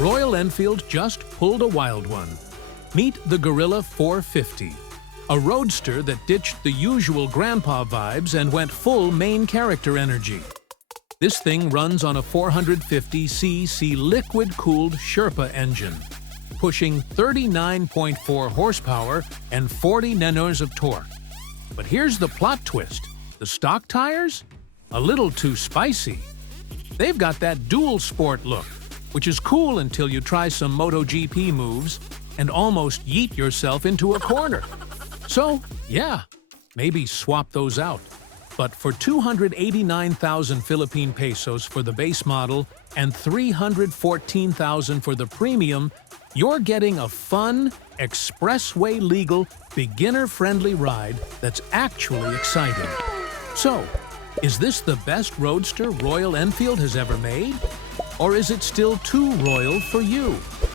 Royal Enfield just pulled a wild one. Meet the Guerrilla 450, a roadster that ditched the usual grandpa vibes and went full main character energy. This thing runs on a 450cc liquid-cooled Sherpa engine, pushing 39.4 horsepower and 40 Nms of torque. But here's the plot twist. The stock tires? A little too spicy. They've got that dual sport look, which is cool until you try some MotoGP moves and almost yeet yourself into a corner. So, yeah, maybe swap those out. But for 289,000 Philippine pesos for the base model and 314,000 for the premium, you're getting a fun, expressway-legal, beginner-friendly ride that's actually exciting. So, is this the best roadster Royal Enfield has ever made? Or is it still too royal for you?